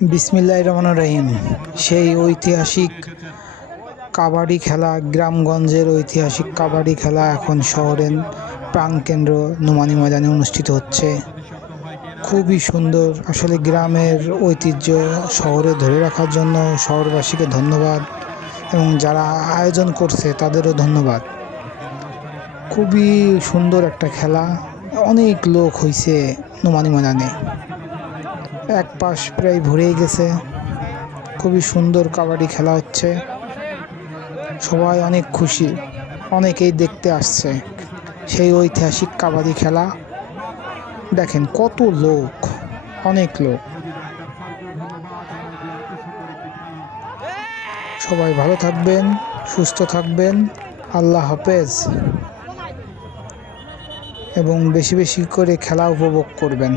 বিসমিল্লাহির রহমানির রহিম। সেই ঐতিহাসিক কাবাডি খেলা, গ্রামগঞ্জের ঐতিহাসিক কাবাডি খেলা এখন শহরের প্রাণকেন্দ্র নোমানী ময়দানে অনুষ্ঠিত হচ্ছে। খুবই সুন্দর। আসলে গ্রামের ঐতিহ্য শহরে ধরে রাখার জন্য শহরবাসীকে ধন্যবাদ এবং যারা আয়োজন করছে তাদেরও ধন্যবাদ। খুবই সুন্দর একটা খেলা। অনেক লোক হয়েছে নোমানী ময়দানে, এক পাশ প্রায় ভরেই গেছে। খুবই সুন্দর কাবাডি খেলা হচ্ছে, সবাই অনেক খুশি, অনেকেই দেখতে আসছে সেই ঐতিহাসিক কাবাডি খেলা। দেখেন কত লোক, অনেক লোক। সবাই ভালো থাকবেন, সুস্থ থাকবেন। আল্লাহ হাফেজ। এবং বেশি বেশি করে খেলা উপভোগ করবেন।